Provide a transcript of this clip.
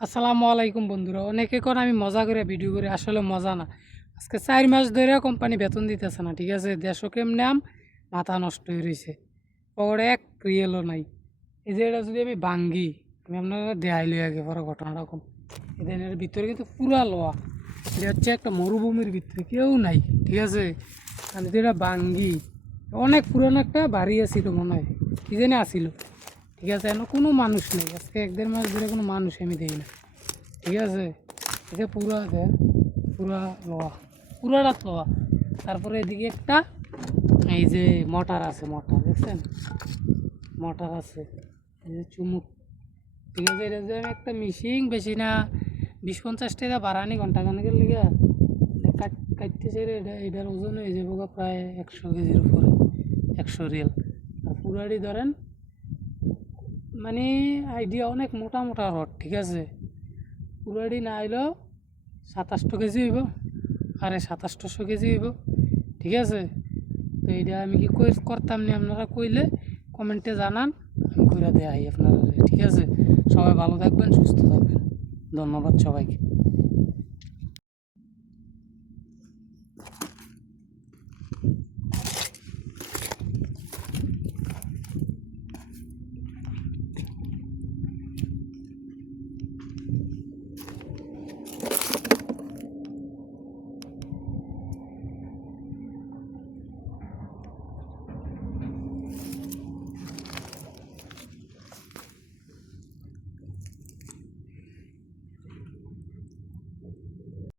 আসসালামু আলাইকুম বন্ধুরা। অনেকে কোন আমি মজা করে ভিডিও করি, আসলে মজা না। আজকে 4 মাস ধরে কোম্পানি বেতন দিতেছে না, ঠিক আছে? দেশও কেমনে মাথা নষ্ট হয়ে রইছে। পরে এক রিয়েলও নাই। এই যে এটা যদি আমি ভাঙ্গি, আমি আপনারা দেখাই লই আগে পরে ঘটনাটা কম। এদের এর ভিতরে কিন্তু পুরা লোহা। এটা হচ্ছে একটা মরুভূমির ভিতরে, কেউ নাই, ঠিক আছে? আমি যদি এটা ভাঙ্গি, অনেক পুরানো একটা বাড়ি আছিল মনে হয়, কি জানি আসিল, ঠিক আছে? এখন কোনো মানুষ নেই, আজকে 1-1.5 মাস ধরে কোনো মানুষ আমি দেখি না, ঠিক আছে? এটা পুরা দেখ, পুরা লোহা, পুরাটা লোহা। তারপরে এদিকে একটা এই যে মোটর আছে, মোটর দেখছেন? মোটর আছে, এই যে চুমুক, ঠিক আছে? এটা যে আমি একটা মিশিং বেশি না 20-50 টাকা বাড়ানি ঘন্টা খানেকের লিগে কাটতেছে রে। এটার ওজন হয়ে যাবো প্রায় 100 কেজির উপরে, 100 রিয়াল। আর পুরাটি ধরেন মানে আইডিয়া অনেক মোটা মোটা রড, ঠিক আছে? পুরাটি না আইলেও 2700 কেজি হইব, আরে 2700 কেজি হইব, ঠিক আছে? তো এইটা আমি কি করতাম নি, আপনারা কইলে কমেন্টে জানান, আমি কইরা দেখাই আপনারা, ঠিক আছে? সবাই ভালো থাকবেন, সুস্থ থাকবেন, ধন্যবাদ সবাইকে।